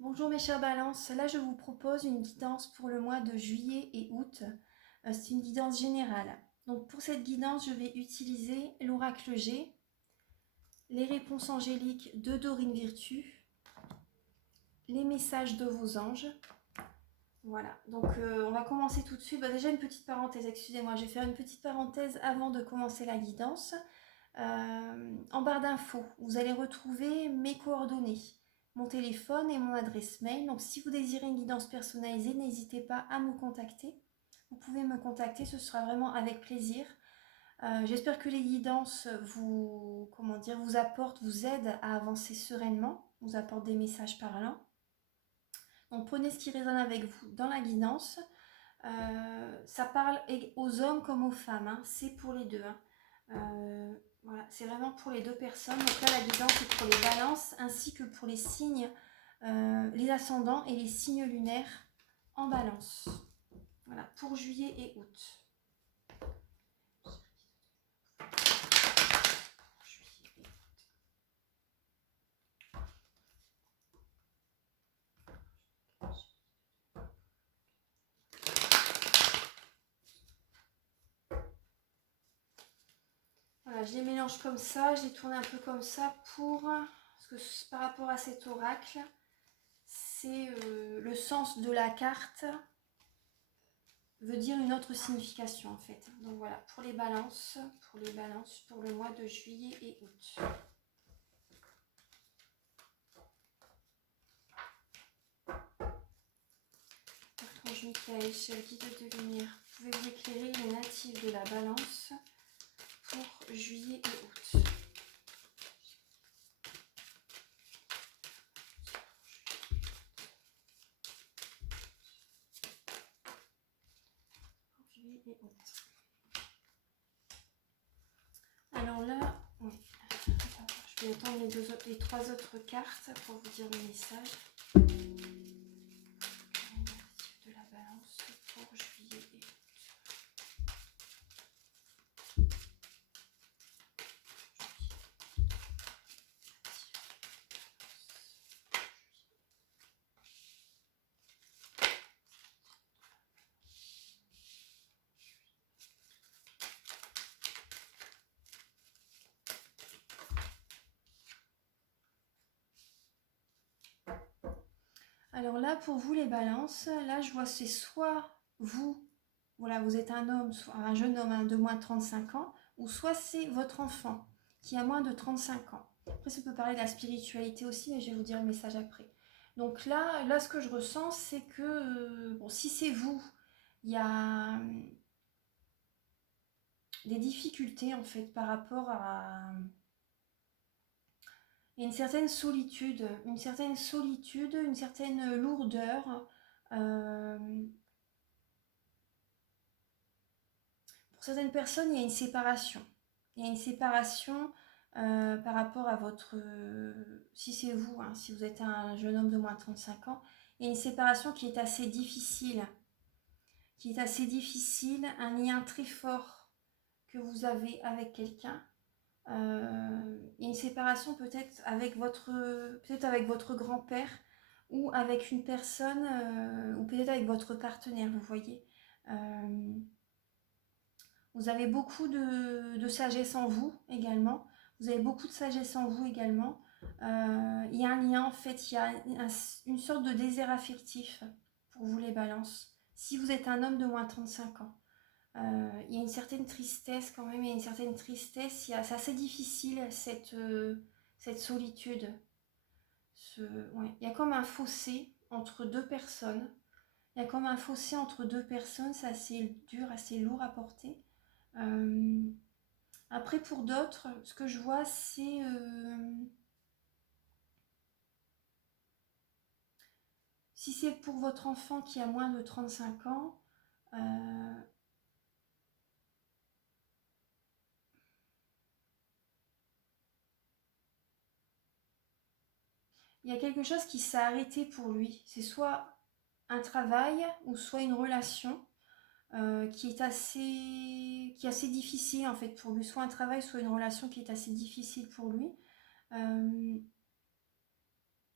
Bonjour mes chers balances, là je vous propose une guidance pour le mois de juillet et août. C'est une guidance générale. Donc pour cette guidance, je vais utiliser l'oracle G, les réponses angéliques de Dorine Virtue, les messages de vos anges. Voilà, donc on va commencer tout de suite. Déjà une petite parenthèse, excusez-moi, je vais faire une petite parenthèse avant de commencer la guidance. En barre d'infos, vous allez retrouver mes coordonnées, mon téléphone et mon adresse mail. Donc si vous désirez une guidance personnalisée, n'hésitez pas à me contacter. Vous pouvez me contacter, ce sera vraiment avec plaisir. J'espère que les guidances vous apportent, vous aident à avancer sereinement, vous apportent des messages parlants. Donc prenez ce qui résonne avec vous dans la guidance. Ça parle aux hommes comme aux femmes, hein. C'est pour les deux. Voilà, c'est vraiment pour les deux personnes. Donc là, la guidance est pour les balances ainsi que pour les signes, les ascendants et les signes lunaires en balance. Voilà, pour juillet et août. Voilà, je les mélange comme ça, je les tourne un peu comme ça parce que par rapport à cet oracle, c'est le sens de la carte veut dire une autre signification en fait. Donc voilà, pour les balances, pour le mois de juillet et août. Archange Michael, chef guide de lumière, pouvez-vous éclairer les natifs de la balance pour juillet et août? Pour juillet et août. Alors là, oui. Je vais attendre les trois autres cartes pour vous dire le message. De la balance pour juillet et août. Alors là, pour vous les balances, là je vois c'est soit vous, voilà, vous êtes un homme, soit un jeune homme de moins de 35 ans, ou soit c'est votre enfant qui a moins de 35 ans. Après, ça peut parler de la spiritualité aussi, mais je vais vous dire le message après. Donc là ce que je ressens, c'est que, bon, si c'est vous, il y a des difficultés en fait par rapport à... Il y a une certaine lourdeur. Euh, pour certaines personnes, il y a une séparation. Il y a une séparation par rapport à votre... si c'est vous, hein, si vous êtes un jeune homme de moins de 35 ans, il y a une séparation qui est assez difficile. Un lien très fort que vous avez avec quelqu'un. Il y a une séparation peut-être avec votre grand-père ou avec une personne, ou peut-être avec votre partenaire, vous voyez. Vous avez beaucoup de sagesse en vous également. Vous avez beaucoup de sagesse en vous également. Il y a un lien, en fait, il y a une sorte de désert affectif pour vous les balances. Si vous êtes un homme de moins de 35 ans. Il y a une certaine tristesse quand même, c'est assez difficile cette solitude. Ouais. Il y a comme un fossé entre deux personnes. C'est assez dur, assez lourd à porter. Après, pour d'autres, ce que je vois, c'est... si c'est pour votre enfant qui a moins de 35 ans, il y a quelque chose qui s'est arrêté pour lui. C'est soit un travail ou soit une relation qui est assez difficile en fait pour lui. Soit un travail, soit une relation qui est assez difficile pour lui.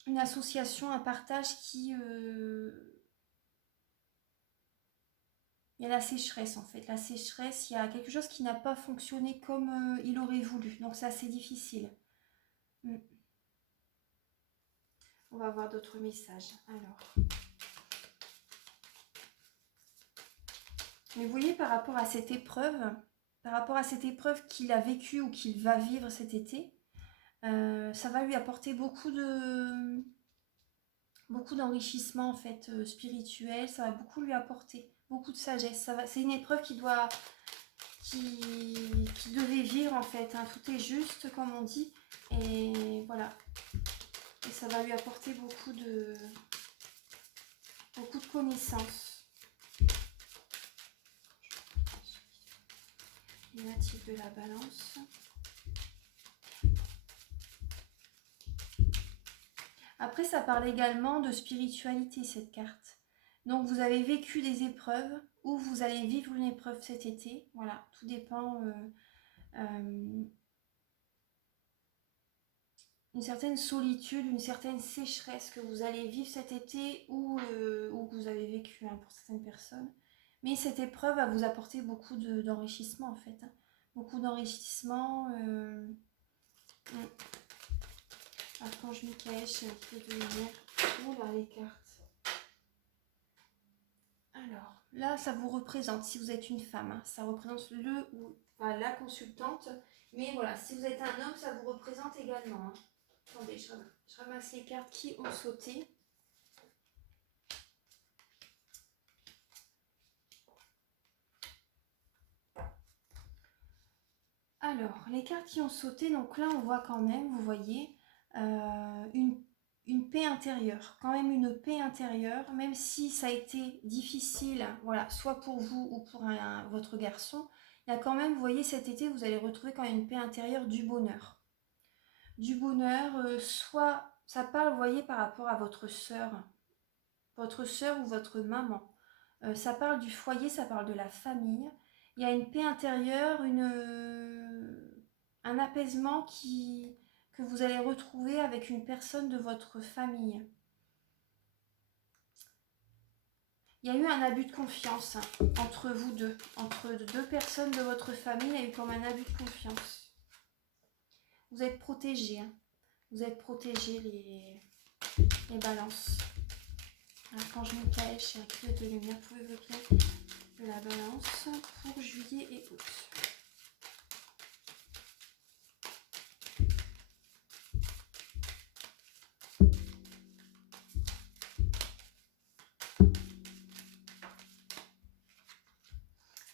une association, un partage qui... il y a la sécheresse en fait. La sécheresse, il y a quelque chose qui n'a pas fonctionné comme il aurait voulu. Donc c'est assez difficile. On va voir d'autres messages. Alors. Mais vous voyez, par rapport à cette épreuve qu'il a vécue ou qu'il va vivre cet été, ça va lui apporter beaucoup d'enrichissement en fait spirituel. Ça va beaucoup lui apporter beaucoup de sagesse. C'est une épreuve qui devait vivre en fait. Hein. Tout est juste comme on dit. Et voilà. Et ça va lui apporter beaucoup de connaissances. Les natifs de la balance. Après, ça parle également de spiritualité, cette carte. Donc, vous avez vécu des épreuves ou vous allez vivre une épreuve cet été. Voilà, tout dépend. Une certaine solitude, une certaine sécheresse que vous allez vivre cet été ou que vous avez vécu hein, pour certaines personnes. Mais cette épreuve va vous apporter beaucoup d'enrichissement en fait. Hein. Beaucoup d'enrichissement. Archange Michael, chez de lumière. Oh là, les cartes. Alors, là, ça vous représente, si vous êtes une femme, hein, ça représente le ou enfin, la consultante. Mais voilà, si vous êtes un homme, ça vous représente également. Hein. Attendez, je ramasse les cartes qui ont sauté. Alors, les cartes qui ont sauté, donc là, on voit quand même, vous voyez, une paix intérieure. Quand même une paix intérieure, même si ça a été difficile, voilà, soit pour vous ou pour votre garçon, il y a quand même, vous voyez, cet été, vous allez retrouver quand même une paix intérieure, du bonheur. Du bonheur, soit, ça parle, vous voyez, par rapport à votre sœur ou votre maman. Ça parle du foyer, ça parle de la famille. Il y a une paix intérieure, un apaisement que vous allez retrouver avec une personne de votre famille. Il y a eu un abus de confiance hein, entre vous deux. Entre deux personnes de votre famille, il y a eu comme un abus de confiance. Vous êtes protégés. Hein. Vous êtes protégés les balances. Archange Michael, chez Acte de Lumière, pour évoquer de la balance pour juillet et août.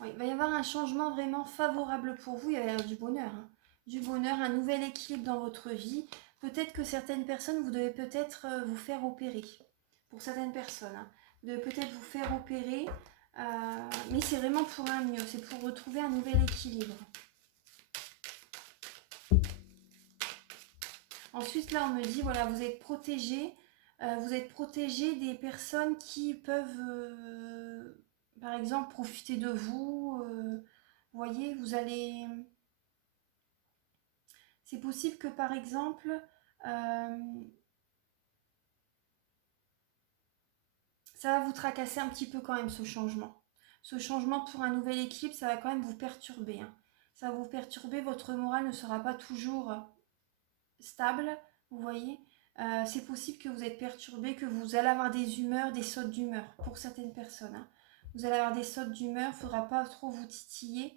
Oui, il va y avoir un changement vraiment favorable pour vous, il va y avoir du bonheur. Hein. Du bonheur, un nouvel équilibre dans votre vie. Peut-être que certaines personnes, vous devez peut-être vous faire opérer. Pour certaines personnes, hein. Vous devez peut-être vous faire opérer, mais c'est vraiment pour un mieux, c'est pour retrouver un nouvel équilibre. Ensuite, là, on me dit, voilà, vous êtes protégé des personnes qui peuvent, par exemple, profiter de vous. Vous voyez, vous allez... C'est possible que, par exemple, ça va vous tracasser un petit peu quand même, ce changement. Ce changement pour un nouvel équilibre, ça va quand même vous perturber. Hein. Ça va vous perturber, votre morale ne sera pas toujours stable, vous voyez. C'est possible que vous êtes perturbé, que vous allez avoir des humeurs, des sautes d'humeur pour certaines personnes. Hein. Vous allez avoir des sautes d'humeur, il ne faudra pas trop vous titiller.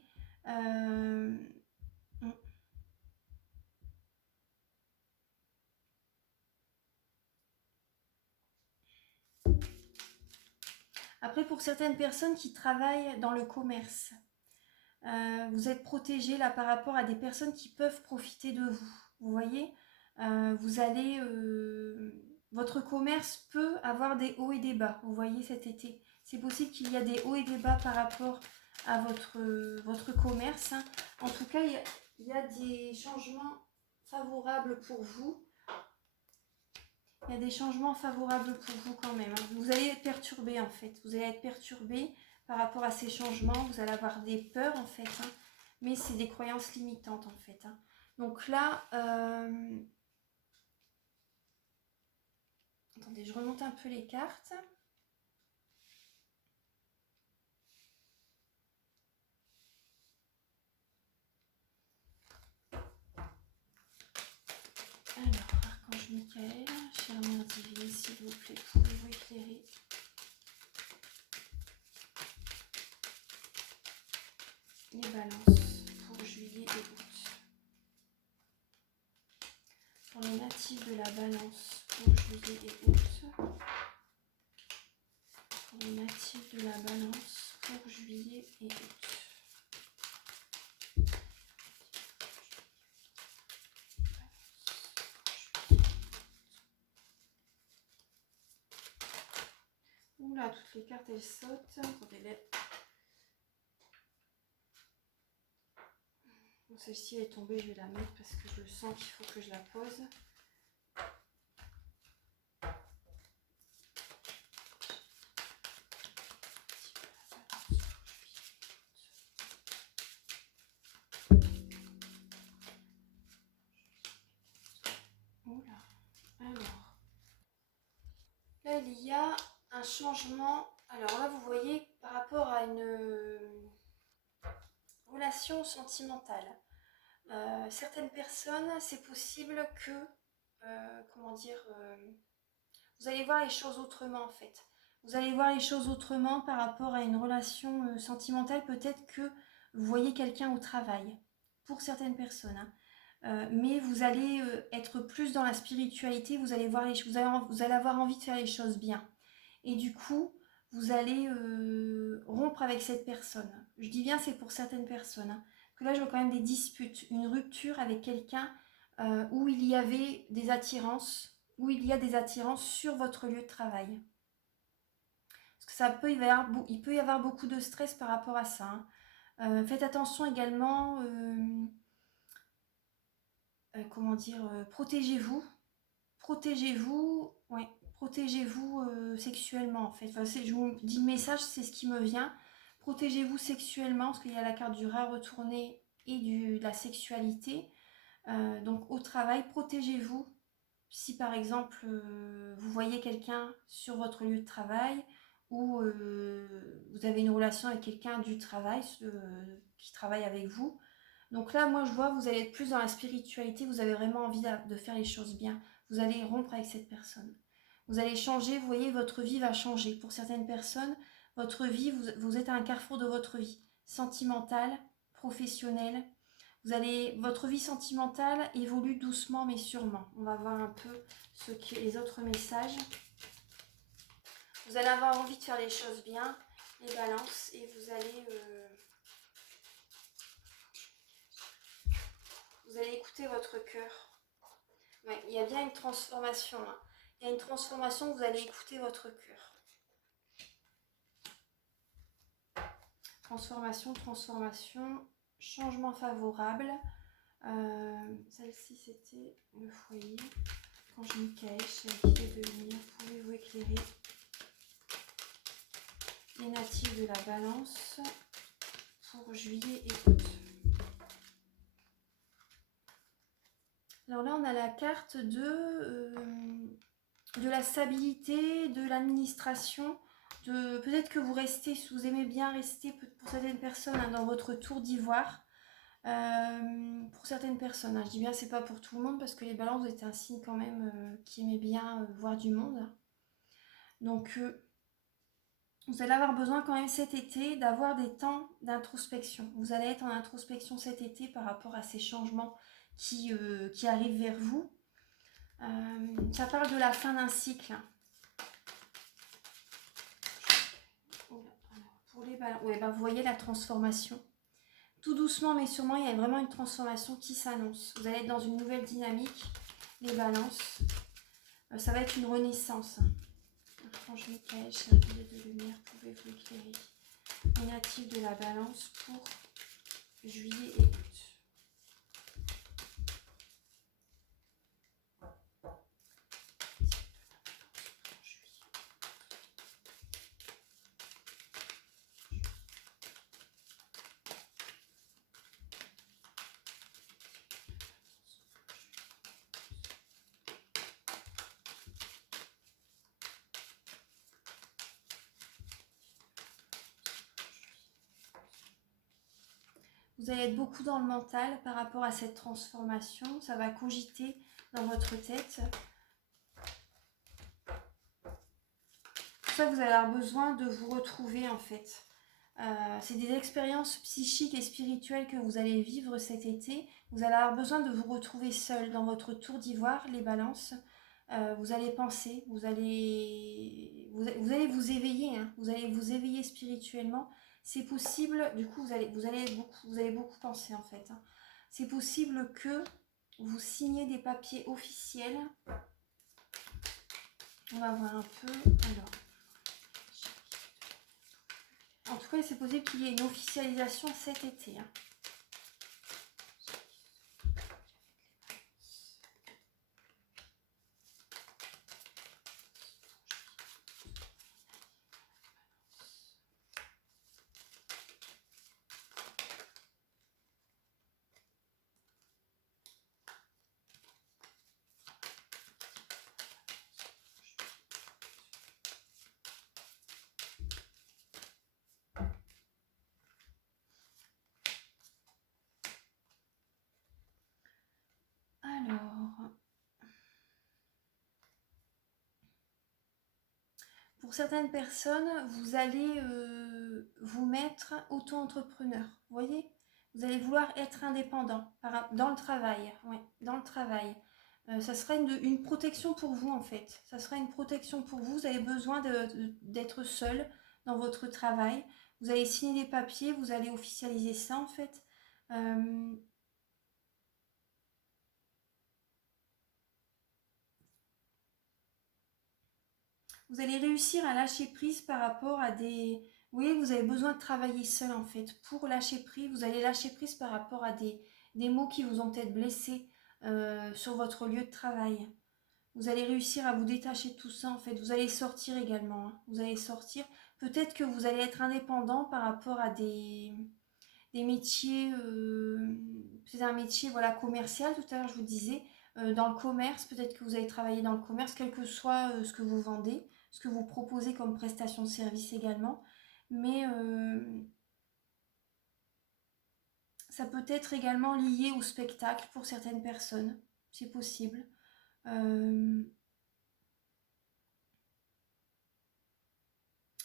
Après, pour certaines personnes qui travaillent dans le commerce, vous êtes protégé là par rapport à des personnes qui peuvent profiter de vous. Vous voyez, vous allez, votre commerce peut avoir des hauts et des bas. Vous voyez cet été, c'est possible qu'il y a des hauts et des bas par rapport à votre commerce. Hein. En tout cas, il y a des changements favorables pour vous. Il y a des changements favorables pour vous quand même. Hein. Vous allez être perturbé en fait. Vous allez être perturbé par rapport à ces changements. Vous allez avoir des peurs en fait. Hein. Mais c'est des croyances limitantes en fait. Hein. Donc là, Attendez, je remonte un peu les cartes. Alors, Archange Michael, chère Mère Divine, s'il vous plaît, pouvez-vous éclairer les balances pour juillet et août. Pour les natifs de la balance pour juillet et août. Pour les natifs de la balance pour juillet et août. Oula, toutes les cartes elles sautent. Attendez-les. Bon, celle-ci est tombée, je vais la mettre parce que je sens qu'il faut que je la pose. Oula. Alors, là il y a un changement. Alors là vous voyez par rapport à une relation sentimentale. Certaines personnes, c'est possible que, comment dire, vous allez voir les choses autrement en fait. Vous allez voir les choses autrement par rapport à une relation sentimentale. Peut-être que vous voyez quelqu'un au travail, pour certaines personnes. Hein. Mais vous allez être plus dans la spiritualité, vous allez voir vous allez avoir envie de faire les choses bien. Et du coup, vous allez rompre avec cette personne. Je dis bien c'est pour certaines personnes. Hein. Que là, je vois quand même des disputes, une rupture avec quelqu'un où il y avait des attirances, où il y a des attirances sur votre lieu de travail. Parce que il peut y avoir beaucoup de stress par rapport à ça. Hein. Faites attention également, comment dire, protégez-vous. Protégez-vous, ouais, protégez-vous sexuellement en fait. Enfin, je vous dis le message, c'est ce qui me vient. Protégez-vous sexuellement, parce qu'il y a la carte du rat retourné et de la sexualité. Donc au travail, protégez-vous. Si par exemple vous voyez quelqu'un sur votre lieu de travail ou vous avez une relation avec quelqu'un du travail qui travaille avec vous. Donc là, moi je vois, vous allez être plus dans la spiritualité, vous avez vraiment envie de faire les choses bien. Vous allez rompre avec cette personne. Vous allez changer, vous voyez, votre vie va changer. Pour certaines personnes, votre vie, vous êtes à un carrefour de votre vie. Sentimentale, professionnelle. Votre vie sentimentale évolue doucement mais sûrement. On va voir un peu les autres messages. Vous allez avoir envie de faire les choses bien, les balances, et vous allez écouter votre cœur. Ouais, il y a bien une transformation. Hein. Il y a une transformation, vous allez écouter votre cœur. Transformation, changement favorable. Celle-ci, c'était le foyer. Quand je Michael, chez la guidée de lumière, pouvez-vous éclairer les natifs de la balance pour juillet et août. Alors là, on a la carte de la stabilité, de l'administration. Peut-être que vous aimez bien rester pour certaines personnes hein, dans votre tour d'ivoire. Pour certaines personnes, hein, je dis bien c'est pas pour tout le monde parce que les balances vous êtes un signe quand même qui aimait bien voir du monde. Donc vous allez avoir besoin quand même cet été d'avoir des temps d'introspection. Vous allez être en introspection cet été par rapport à ces changements qui arrivent vers vous. Ça parle de la fin d'un cycle. Pour les ballons, ouais, vous voyez la transformation. Tout doucement mais sûrement, il y a vraiment une transformation qui s'annonce. Vous allez être dans une nouvelle dynamique. Les balances, ça va être une renaissance. Archange Michael, chère guide de lumière, pouvez-vous éclairer les natifs de la balance pour juillet et août. Vous allez être beaucoup dans le mental par rapport à cette transformation. Ça va cogiter dans votre tête. Pour ça, vous allez avoir besoin de vous retrouver en fait. C'est des expériences psychiques et spirituelles que vous allez vivre cet été. Vous allez avoir besoin de vous retrouver seul dans votre tour d'ivoire, les balances. Vous allez penser, vous allez vous éveiller, hein. Vous allez vous éveiller spirituellement. C'est possible, du coup, vous allez beaucoup penser en fait, hein. C'est possible que vous signez des papiers officiels. On va voir un peu. Alors, en tout cas, c'est possible qu'il y ait une officialisation cet été, hein. Alors, pour certaines personnes, vous allez vous mettre auto-entrepreneur. Vous voyez, vous allez vouloir être indépendant dans le travail. Ouais, dans le travail. Ça sera une protection pour vous en fait. Ça sera une protection pour vous. Vous avez besoin d'être seul dans votre travail. Vous allez signer des papiers, vous allez officialiser ça en fait. Vous allez réussir à lâcher prise par rapport à des... Vous voyez, vous avez besoin de travailler seul en fait. Pour lâcher prise, vous allez lâcher prise par rapport à des mots qui vous ont peut-être blessé sur votre lieu de travail. Vous allez réussir à vous détacher de tout ça en fait. Vous allez sortir également, hein. Vous allez sortir. Peut-être que vous allez être indépendant par rapport à des métiers... c'est un métier voilà, commercial, tout à l'heure je vous disais. Dans le commerce, peut-être que vous allez travailler dans le commerce, quel que soit ce que vous vendez, ce que vous proposez comme prestation de service également. Mais ça peut être également lié au spectacle pour certaines personnes, c'est possible.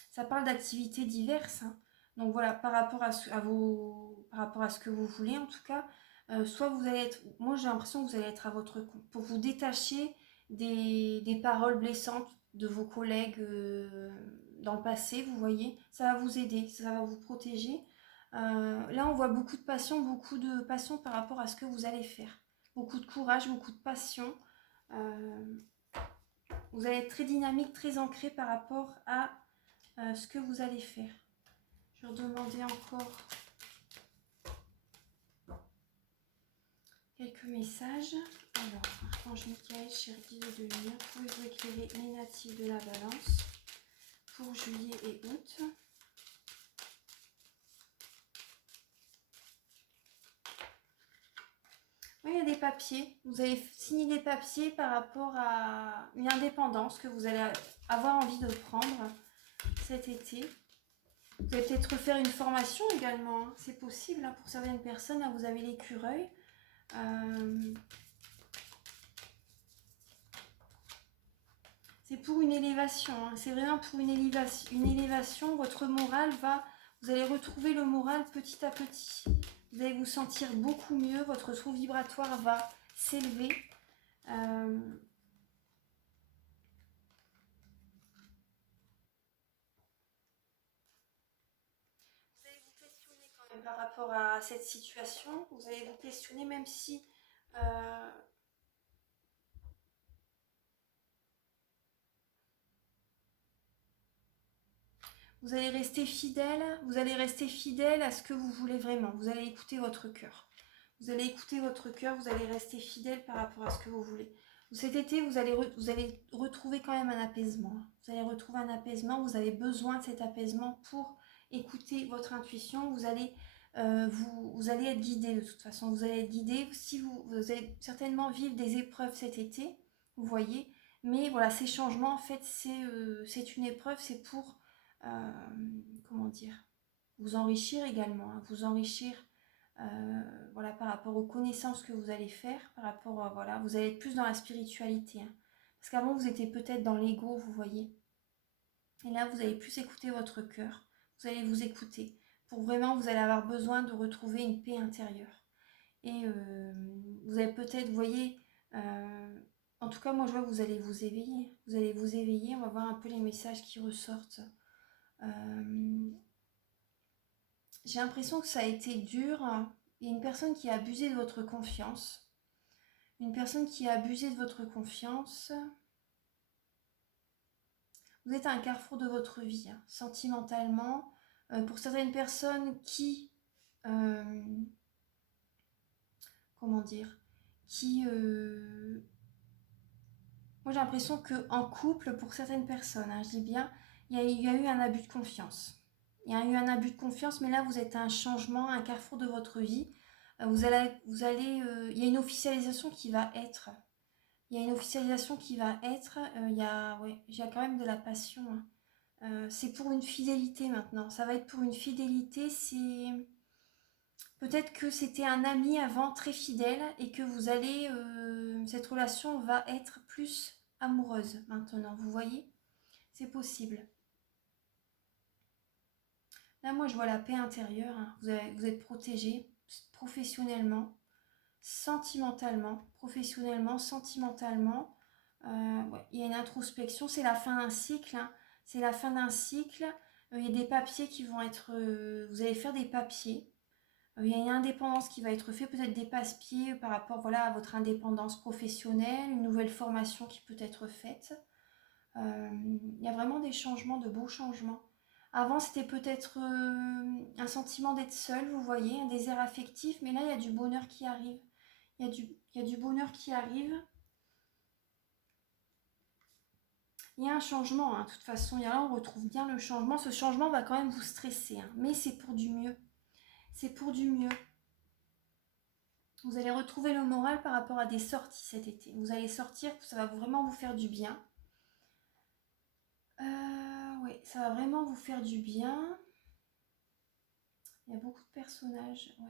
Ça parle d'activités diverses, hein. Donc voilà, par rapport à ce que vous voulez en tout cas, soit vous allez être, moi j'ai l'impression que vous allez être à votre compte pour vous détacher des paroles blessantes de vos collègues dans le passé, vous voyez, ça va vous aider, ça va vous protéger. Là on voit beaucoup de passion par rapport à ce que vous allez faire, beaucoup de courage, beaucoup de passion. Vous allez être très dynamique, très ancré par rapport à ce que vous allez faire. Je vais redemander encore quelques messages. Alors, Archange Michael, chéri guide de lumière, pouvez-vous éclairer les natifs de la balance pour juillet et août? Oui, il y a des papiers. Vous avez signé des papiers par rapport à une indépendance que vous allez avoir envie de prendre cet été. Vous allez peut-être refaire une formation également, hein. C'est possible, hein, pour certaines personnes. Là, vous avez l'écureuil. C'est pour une élévation, hein. C'est vraiment pour une élévation. Votre morale vous allez retrouver le moral petit à petit. Vous allez vous sentir beaucoup mieux. Votre taux vibratoire va s'élever. Vous allez vous questionner quand même par rapport à cette situation. Vous allez vous questionner même si... vous allez rester fidèle à ce que vous voulez vraiment. Vous allez écouter votre cœur. Vous allez écouter votre cœur, vous allez rester fidèle par rapport à ce que vous voulez. Cet été, vous allez retrouver quand même un apaisement. Vous allez retrouver un apaisement, vous avez besoin de cet apaisement pour écouter votre intuition. Vous allez être guidé de toute façon. Vous allez être guidé. Si vous allez certainement vivre des épreuves cet été, vous voyez. Mais voilà, ces changements, en fait, c'est une épreuve, c'est pour, comment dire, vous enrichir également, hein, vous enrichir Voilà, par rapport aux connaissances que vous allez faire, par rapport à, voilà, vous allez être plus dans la spiritualité. Hein. Parce qu'avant, vous étiez peut-être dans l'ego, vous voyez. Et là, vous allez plus écouter votre cœur. Vous allez vous écouter. Pour vraiment, vous allez avoir besoin de retrouver une paix intérieure. Et vous allez peut-être, vous voyez, en tout cas, moi, je vois que vous allez vous éveiller. Vous allez vous éveiller. On va voir un peu les messages qui ressortent. J'ai l'impression que ça a été dur. Il y a une personne qui a abusé de votre confiance. Une personne qui a abusé de votre confiance. Vous êtes à un carrefour de votre vie, hein, sentimentalement. Pour certaines personnes qui... comment dire, qui... moi j'ai l'impression qu'en couple, pour certaines personnes, hein, je dis bien, il y a eu un abus de confiance. Il y a eu un abus de confiance, mais là vous êtes à un changement, un carrefour de votre vie. Il y a une officialisation qui va être. Il y a une officialisation qui va être. Il y a quand même de la passion. Hein. C'est pour une fidélité maintenant. Ça va être pour une fidélité. C'est peut-être que c'était un ami avant très fidèle et que vous allez, cette relation va être plus amoureuse maintenant. Vous voyez, c'est possible. Là, moi, je vois la paix intérieure. Hein. Vous êtes protégé professionnellement, sentimentalement, sentimentalement. Ouais, il y a une introspection. C'est la fin d'un cycle. Hein. C'est la fin d'un cycle. Il y a des papiers qui vont être... vous allez faire des papiers. Il y a une indépendance qui va être faite, peut-être des passe-pieds par rapport voilà, à votre indépendance professionnelle, une nouvelle formation qui peut être faite. Il y a vraiment des changements, de beaux changements. Avant, c'était peut-être un sentiment d'être seul, vous voyez, un désert affectif, mais là, il y a du bonheur qui arrive. Il y a du bonheur qui arrive. Il y a un changement, hein, de toute façon, là, on retrouve bien le changement. Ce changement va quand même vous stresser, hein, mais c'est pour du mieux. C'est pour du mieux. Vous allez retrouver le moral par rapport à des sorties cet été. Vous allez sortir, ça va vraiment vous faire du bien. Oui, ça va vraiment vous faire du bien. Il y a beaucoup de personnages. Ouais.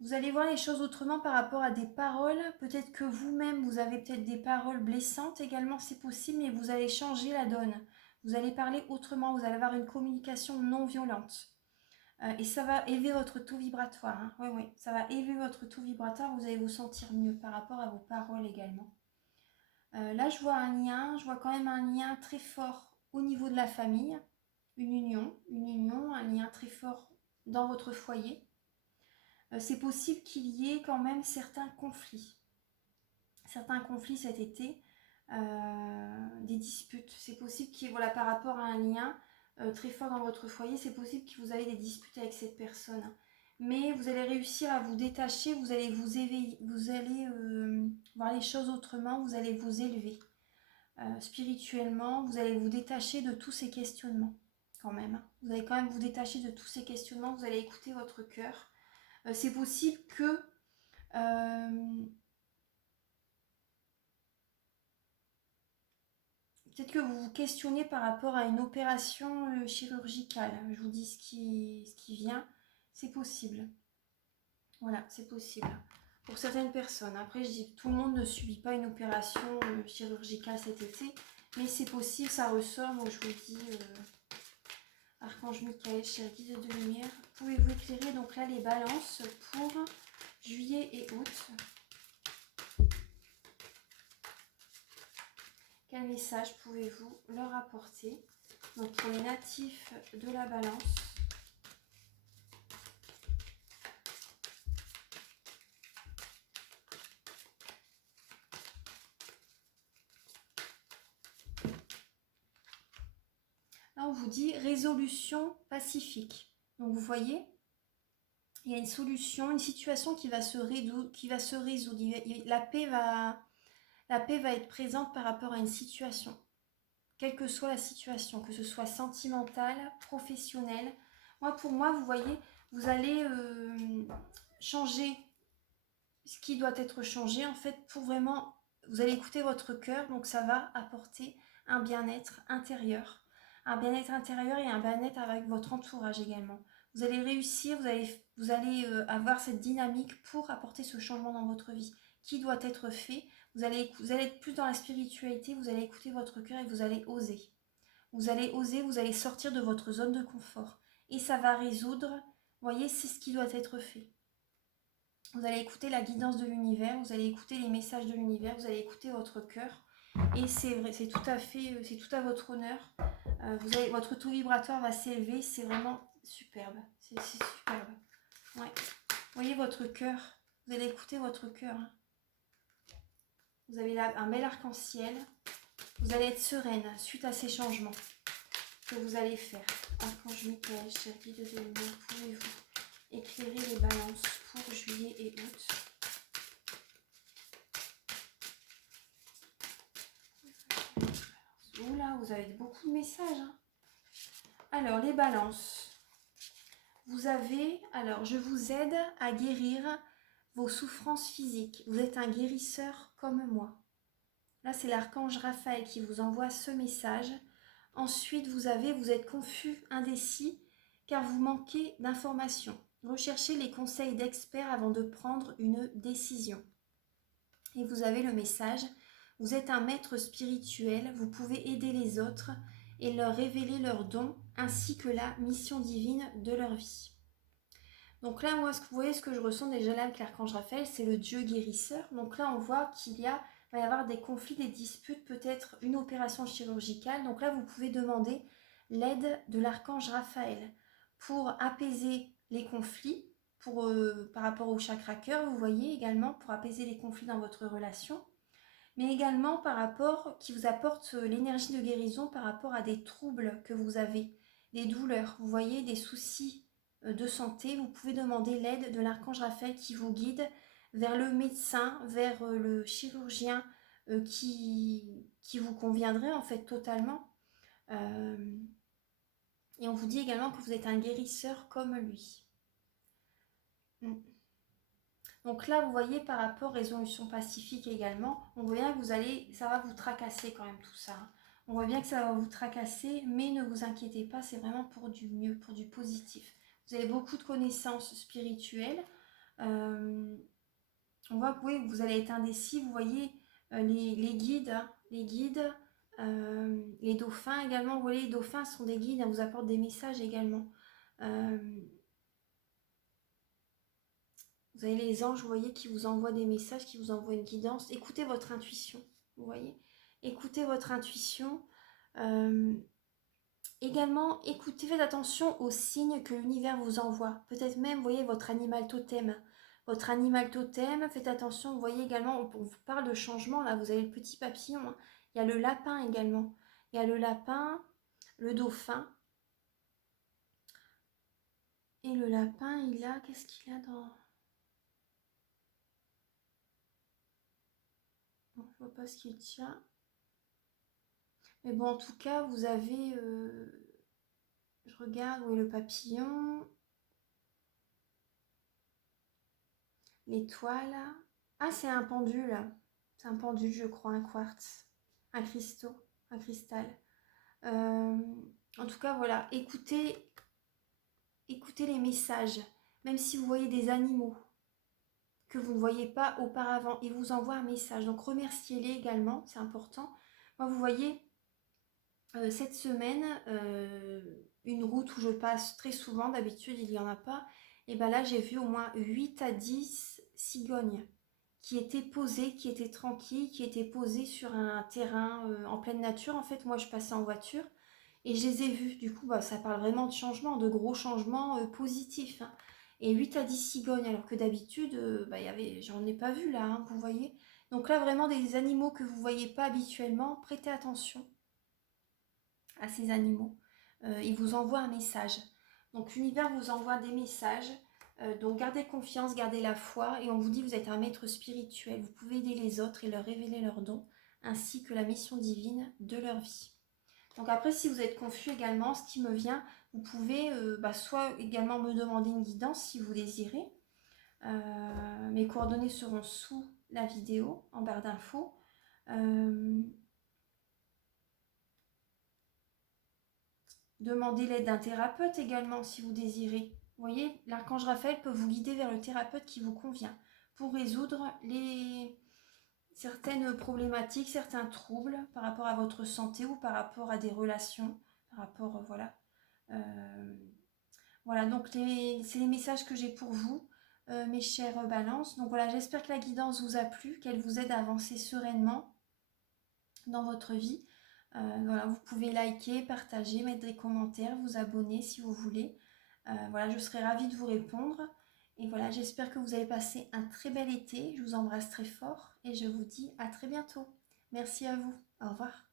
Vous allez voir les choses autrement par rapport à des paroles. Peut-être que vous-même, vous avez peut-être des paroles blessantes également, c'est possible, mais vous allez changer la donne. Vous allez parler autrement, vous allez avoir une communication non violente. Et ça va élever votre taux vibratoire. Hein. Oui, oui, ça va élever votre taux vibratoire, vous allez vous sentir mieux par rapport à vos paroles également. Là, je vois un lien, je vois quand même un lien très fort au niveau de la famille. Une union, un lien très fort dans votre foyer. C'est possible qu'il y ait quand même certains conflits cet été, des disputes. C'est possible qu'il y ait, voilà, par rapport à un lien très fort dans votre foyer, c'est possible que vous ayez des disputes avec cette personne. Mais vous allez réussir à vous détacher, vous allez vous éveiller, vous allez voir les choses autrement, vous allez vous élever. Spirituellement, vous allez vous détacher de tous ces questionnements quand même. Hein. Vous allez quand même vous détacher de tous ces questionnements, vous allez écouter votre cœur. C'est possible que peut-être que vous vous questionnez par rapport à une opération chirurgicale. Je vous dis ce qui vient. C'est possible. Voilà, c'est possible. Pour certaines personnes. Après, je dis tout le monde ne subit pas une opération chirurgicale cet été. Mais c'est possible, ça ressort. Donc je vous dis, Archange Michael, cher guide de lumière, pouvez-vous éclairer donc là les balances pour juillet et août? Quel message pouvez-vous leur apporter? Donc pour les natifs de la Balance, là on vous dit résolution pacifique. Donc vous voyez, il y a une solution, une situation qui va se résoudre. La paix va être présente par rapport à une situation. Quelle que soit la situation, que ce soit sentimentale, professionnelle. Pour moi, vous voyez, vous allez changer ce qui doit être changé, en fait, pour vraiment vous allez écouter votre cœur, donc ça va apporter un bien-être intérieur. Un bien-être intérieur et un bien-être avec votre entourage également. Vous allez réussir, vous allez avoir cette dynamique pour apporter ce changement dans votre vie qui doit être fait. Vous allez être plus dans la spiritualité, vous allez écouter votre cœur et vous allez oser. Vous allez oser, vous allez sortir de votre zone de confort. Et ça va résoudre, vous voyez, c'est ce qui doit être fait. Vous allez écouter la guidance de l'univers, vous allez écouter les messages de l'univers, vous allez écouter votre cœur. Et c'est vrai, c'est tout à votre honneur. Votre taux vibratoire va s'élever, c'est vraiment superbe. C'est superbe. Ouais. Vous voyez votre cœur, vous allez écouter votre cœur. Hein. Vous avez là un bel arc-en-ciel. Vous allez être sereine suite à ces changements que vous allez faire. Archange Michael, cher guide de lumière, pouvez-vous éclairer les balances pour juillet et août? Oula, vous avez beaucoup de messages. Hein. Alors, les balances. Vous avez, alors, je vous aide à guérir vos souffrances physiques. Vous êtes un guérisseur comme moi. Là, c'est l'archange Raphaël qui vous envoie ce message. Ensuite, vous êtes confus, indécis, car vous manquez d'informations. Recherchez les conseils d'experts avant de prendre une décision. Et vous avez le message, vous êtes un maître spirituel, vous pouvez aider les autres et leur révéler leurs dons ainsi que la mission divine de leur vie. Donc là, moi, vous voyez ce que je ressens déjà là avec l'archange Raphaël, c'est le Dieu guérisseur. Donc là, on voit qu'il va y avoir des conflits, des disputes, peut-être une opération chirurgicale. Donc là, vous pouvez demander l'aide de l'archange Raphaël pour apaiser les conflits, par rapport au chakra cœur, vous voyez également, pour apaiser les conflits dans votre relation, mais également par rapport, qui vous apporte l'énergie de guérison par rapport à des troubles que vous avez, des douleurs, vous voyez, des soucis de santé. Vous pouvez demander l'aide de l'archange Raphaël qui vous guide vers le médecin, vers le chirurgien qui vous conviendrait en fait totalement. Et on vous dit également que vous êtes un guérisseur comme lui. Donc là, vous voyez, par rapport résolution pacifique également, on voit bien que ça va vous tracasser quand même tout ça. On voit bien que ça va vous tracasser, mais ne vous inquiétez pas, c'est vraiment pour du mieux, pour du positif. Vous avez beaucoup de connaissances spirituelles. On voit que oui, vous allez être indécis. Vous voyez les guides, hein, les dauphins également. Vous voyez, les dauphins sont des guides, ils vous apportent des messages également. Vous avez les anges, vous voyez, qui vous envoient des messages, qui vous envoient une guidance. Écoutez votre intuition, vous voyez. Écoutez votre intuition. Également, faites attention aux signes que l'univers vous envoie. Peut-être même, vous voyez, votre animal totem. Votre animal totem, faites attention, vous voyez également, on vous parle de changement, là, vous avez le petit papillon. Hein. Il y a le lapin également. Il y a le lapin, le dauphin. Et le lapin, qu'est-ce qu'il a dans... Bon, je vois pas ce qu'il tient. Mais bon, en tout cas, vous avez... je regarde, où est le papillon. L'étoile. Ah, c'est un pendule. C'est un pendule, je crois, un quartz. Un cristal. En tout cas, voilà. Écoutez les messages. Même si vous voyez des animaux que vous ne voyez pas auparavant, ils vous envoient un message. Donc, remerciez-les également, c'est important. Moi, vous voyez... cette semaine, une route où je passe très souvent, d'habitude il n'y en a pas, et bien là j'ai vu au moins 8 à 10 cigognes qui étaient posées, qui étaient tranquilles, qui étaient posées sur un terrain en pleine nature. En fait, moi je passais en voiture et je les ai vues. Du coup, ça parle vraiment de changements, de gros changements positifs. Hein. Et 8 à 10 cigognes, alors que d'habitude, j'en ai pas vu là, hein, vous voyez. Donc là, vraiment des animaux que vous ne voyez pas habituellement, prêtez attention à ces animaux. Ils vous envoient un message. Donc l'univers vous envoie des messages. Donc gardez confiance, gardez la foi. Et on vous dit que vous êtes un maître spirituel. Vous pouvez aider les autres et leur révéler leurs dons, ainsi que la mission divine de leur vie. Donc après, si vous êtes confus également, ce qui me vient, vous pouvez soit également me demander une guidance si vous désirez. Mes coordonnées seront sous la vidéo, en barre d'infos. Demandez l'aide d'un thérapeute également si vous désirez. Vous voyez, l'archange Raphaël peut vous guider vers le thérapeute qui vous convient pour résoudre certaines problématiques, certains troubles par rapport à votre santé ou par rapport à des relations, par rapport, voilà. Voilà, donc c'est les messages que j'ai pour vous, mes chères balances. Donc voilà, j'espère que la guidance vous a plu, qu'elle vous aide à avancer sereinement dans votre vie. Voilà, vous pouvez liker, partager, mettre des commentaires, vous abonner si vous voulez. Voilà, je serai ravie de vous répondre. Et voilà, j'espère que vous avez passé un très bel été. Je vous embrasse très fort et je vous dis à très bientôt. Merci à vous. Au revoir.